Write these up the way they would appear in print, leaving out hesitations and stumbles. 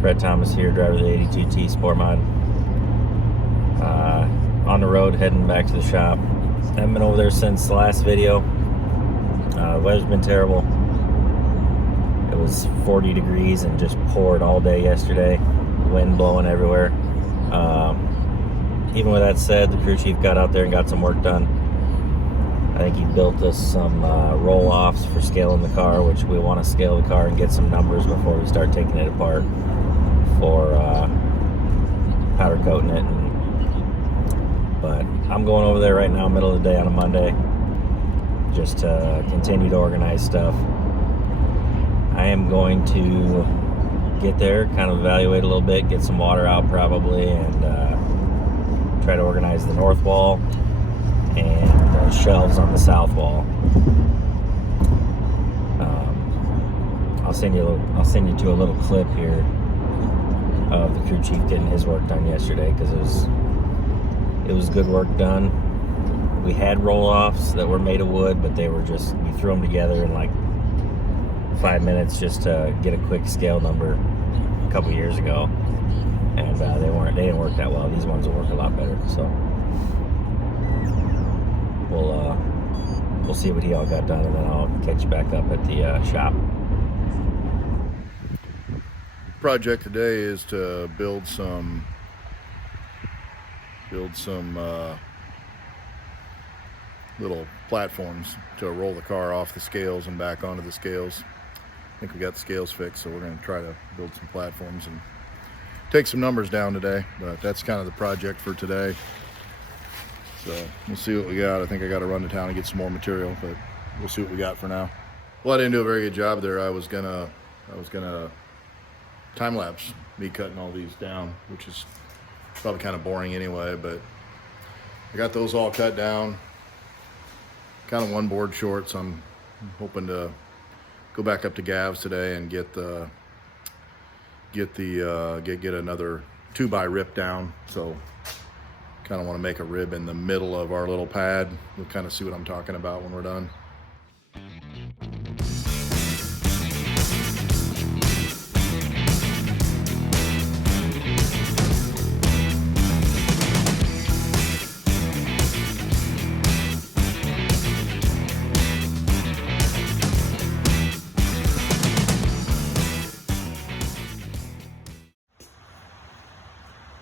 Brett Thomas here, driver of the 82T Sport Mod. On the road, heading back to the shop. Haven't been over there since the last video. The weather's been terrible. It was 40 degrees and just poured all day yesterday. Wind blowing everywhere. Even with that said, the crew chief got out there and got some work done. I think he built us some roll-offs for scaling the car, which we want to scale the car and get some numbers before we start taking it apart for powder coating it. But I'm going over there right now, middle of the day on a Monday, just to continue to organize stuff. I am going to get there, kind of evaluate a little bit, get some water out probably, and try to organize the north wall and the shelves on the south wall. I'll send you to a little clip here of the crew chief getting his work done yesterday, because it was good work done. We had roll-offs that were made of wood, but they were just, we threw them together in like 5 minutes just to get a quick scale number a couple years ago, and they didn't work that well. These ones will work a lot better. So we'll see what he all got done, and then I'll catch you back up at the shop. Project today is to build some little platforms to roll the car off the scales and back onto the scales. I think we got the scales fixed, so we're going to try to build some platforms and take some numbers down today. But that's kind of the project for today. So we'll see what we got. I think I got to run to town and get some more material, but we'll see what we got for now. Well, I didn't do a very good job there. I was gonna time lapse me cutting all these down, which is probably kind of boring anyway, but I got those all cut down. Kind of one board short, so I'm hoping to go back up to Gav's today and get another 2x rip down. So kind of want to make a rib in the middle of our little pad. We'll kind of see what I'm talking about when we're done.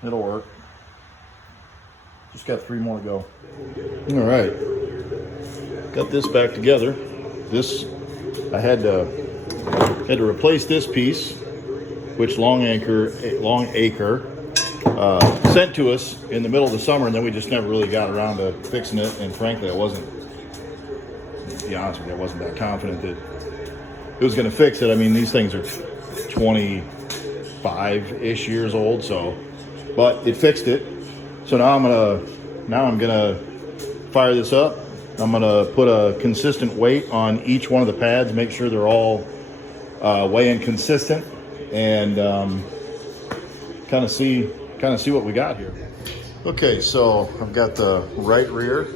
It'll work. Just got 3 more to go. All right. Got this back together. This, I had to replace this piece, which Long Acre sent to us in the middle of the summer, and then we just never really got around to fixing it. And frankly, to be honest with you, I wasn't that confident that it was going to fix it. I mean, these things are 25-ish years old, so. But it fixed it. So now I'm gonna fire this up. I'm gonna put a consistent weight on each one of the pads, make sure they're all weighing consistent, and kind of see what we got here. Okay, so I've got the right rear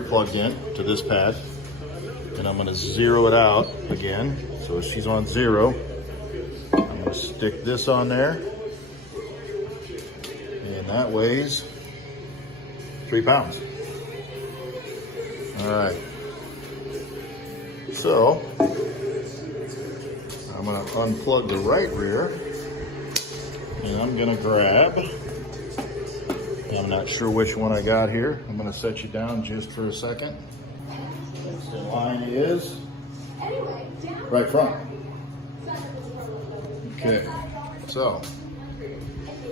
plugged in to this pad, and I'm gonna zero it out again. So she's on 0. I'm gonna stick this on there, and that weighs 3 pounds. All right, so I'm gonna unplug the right rear, and I'm gonna grab, I'm not sure which one I got here. I'm gonna set you down just for a second. Next in line is right front. Okay, so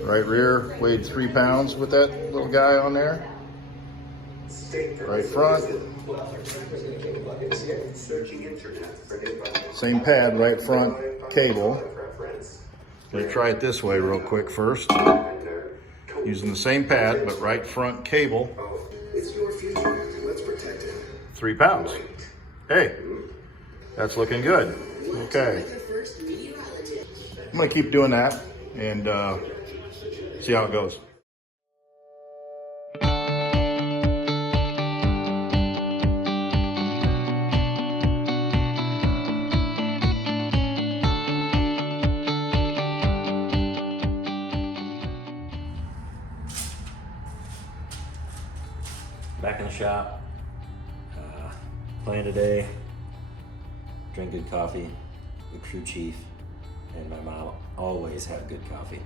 right rear weighed 3 pounds with that little guy on there. Right front, same pad, right front cable. Let me try it this way real quick first. Using the same pad, but right front cable. 3 pounds. Hey, that's looking good. Okay. I'm gonna keep doing that and see how it goes. back in the shop. Plan today. Drink good coffee. The crew chief and my mom always have good coffee.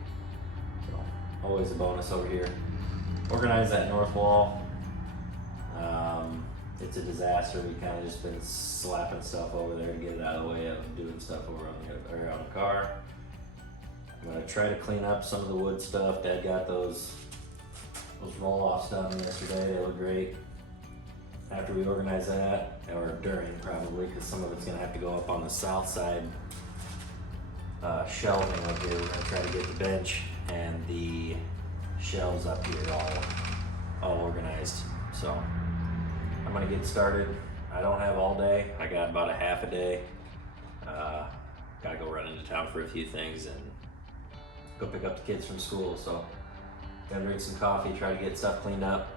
So always a bonus over here. Organize that north wall. It's a disaster. We kind of just been slapping stuff over there to get it out of the way of doing stuff over on the car. I'm gonna try to clean up some of the wood stuff. Dad got those roll-offs done yesterday. They look great. After we organize that, or during probably, because some of it's gonna have to go up on the south side shelving up here. We're gonna try to get the bench and the shelves up here all organized. So I'm gonna get started. I don't have all day. I got about a half a day. Gotta go run into town for a few things and go pick up the kids from school. So gotta drink some coffee, try to get stuff cleaned up,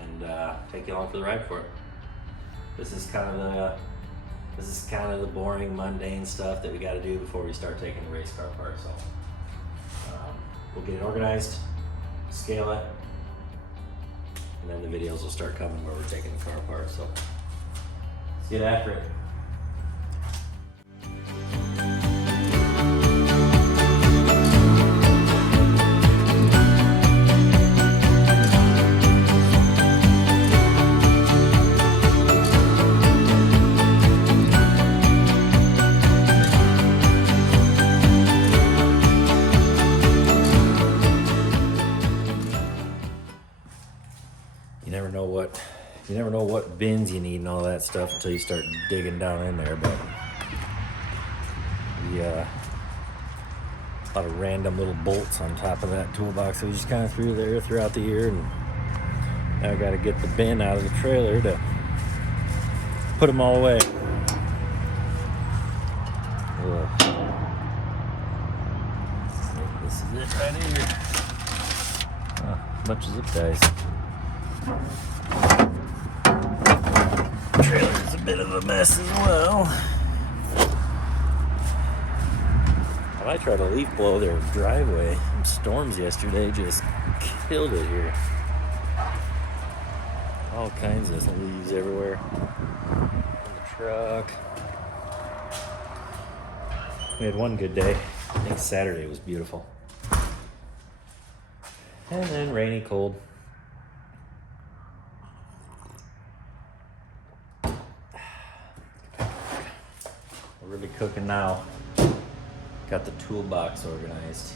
and take you along for the ride for it. This is kind of the boring, mundane stuff that we got to do before we start taking the race car apart. So we'll get it organized, scale it, and then the videos will start coming where we're taking the car apart. So let's get after it. You never know what bins you need and all that stuff until you start digging down in there, but a lot of random little bolts on top of that toolbox that we just kind of threw there throughout the year, and now I got to get the bin out of the trailer to put them all away. Ugh. This is it right here. Bunch of zip ties. Trailer's a bit of a mess as well. I tried to leaf blow their driveway. Some storms yesterday just killed it here. All kinds of leaves everywhere. On the truck. We had one good day. I think Saturday was beautiful. And then rainy, cold. Really cooking now. Got the toolbox organized.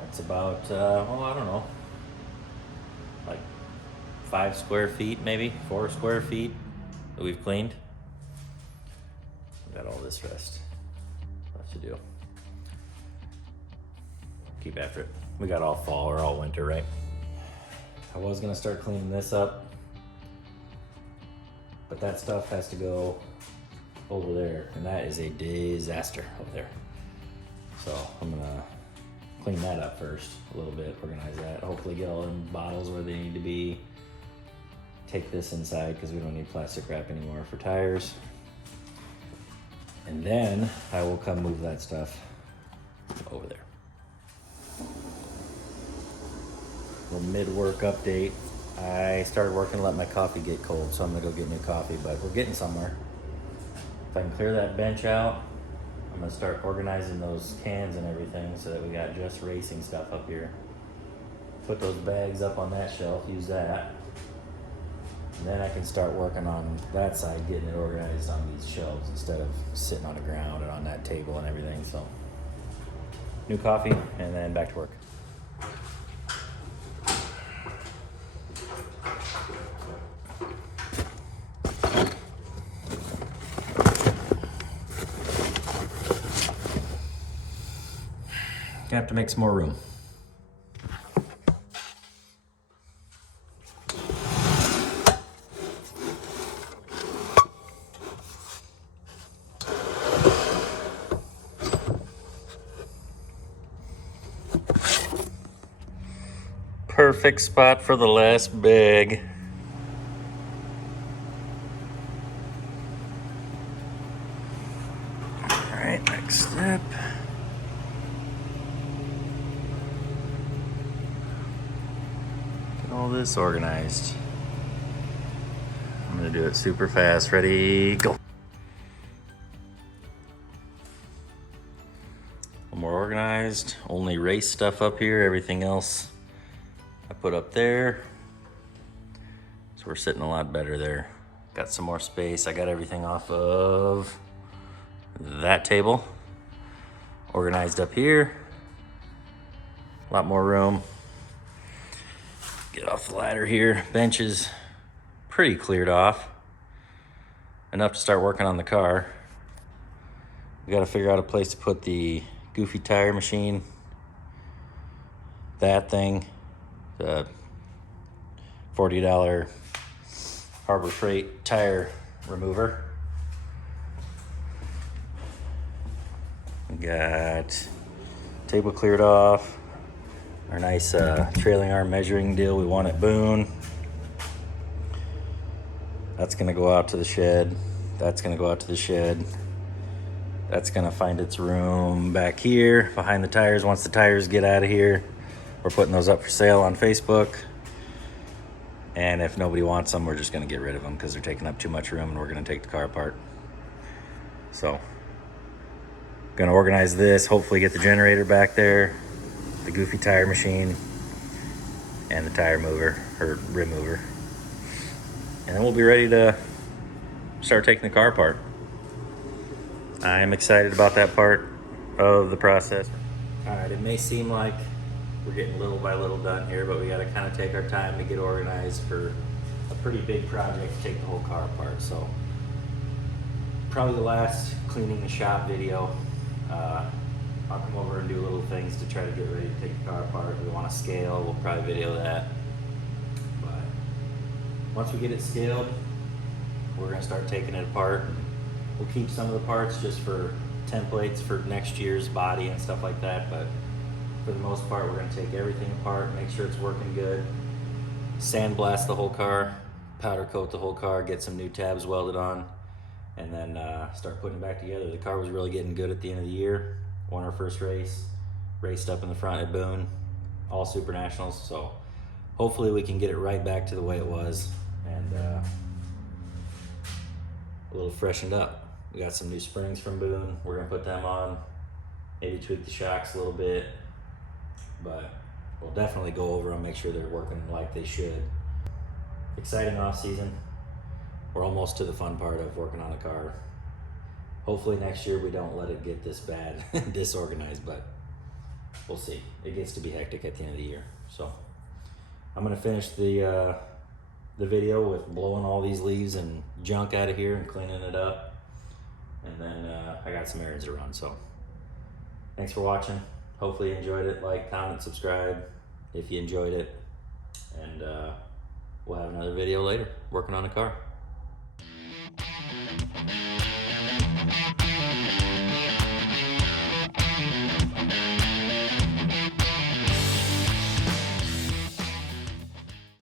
That's about, I don't know, like 5 square feet, maybe 4 square feet that we've cleaned. Got all this rest left to do. Keep after it. We got all fall or all winter, right? I was gonna start cleaning this up, but that stuff has to go over there, and that is a disaster over there. So I'm gonna clean that up first a little bit, organize that, hopefully get all them bottles where they need to be. Take this inside because we don't need plastic wrap anymore for tires. And then I will come move that stuff over there. Little mid-work update. I started working to let my coffee get cold, so I'm gonna go get me a coffee, but we're getting somewhere. If I can clear that bench out, I'm gonna start organizing those cans and everything so that we got just racing stuff up here. Put those bags up on that shelf, use that. And then I can start working on that side, getting it organized on these shelves instead of sitting on the ground and on that table and everything. So, new coffee and then back to work. Gonna have to make some more room. Perfect spot for the last bag. All right, next step. Get all this organized. I'm gonna do it super fast. Ready, go. More organized, only race stuff up here, everything else I put up there. So we're sitting a lot better there. Got some more space. I got everything off of that table. Organized up here. A lot more room. Get off the ladder here. Benches pretty cleared off. Enough to start working on the car. We gotta figure out a place to put the Goofy tire machine, that thing, the $40 Harbor Freight tire remover. We got table cleared off, our nice trailing arm measuring deal we won at Boone. That's gonna go out to the shed. That's gonna go out to the shed. That's gonna find its room back here behind the tires. Once the tires get out of here, we're putting those up for sale on Facebook. And if nobody wants them, we're just gonna get rid of them because they're taking up too much room and we're gonna take the car apart. So, gonna organize this, hopefully get the generator back there, the Goofy tire machine, and the tire mover, or remover. And then we'll be ready to start taking the car apart. I'm excited about that part of the process. All right, it may seem like we're getting little by little done here, but we gotta kind of take our time to get organized for a pretty big project to take the whole car apart. So probably the last cleaning the shop video. I'll come over and do little things to try to get ready to take the car apart. If we want to scale, we'll probably video that. But once we get it scaled, we're gonna start taking it apart. We'll keep some of the parts just for templates for next year's body and stuff like that, but for the most part, we're gonna take everything apart, make sure it's working good, sandblast the whole car, powder coat the whole car, get some new tabs welded on, and then start putting it back together. The car was really getting good at the end of the year. Won our first race, raced up in the front at Boone, all Super Nationals, so hopefully we can get it right back to the way it was and a little freshened up. We got some new springs from Boone. We're gonna put them on, maybe tweak the shocks a little bit, but we'll definitely go over them, make sure they're working like they should. Exciting off season. We're almost to the fun part of working on a car. Hopefully next year we don't let it get this bad, disorganized, but we'll see. It gets to be hectic at the end of the year. So I'm gonna finish the video with blowing all these leaves and junk out of here and cleaning it up. And then I got some errands to run, so thanks for watching. Hopefully you enjoyed it. Like, comment, subscribe if you enjoyed it. And we'll have another video later working on a car.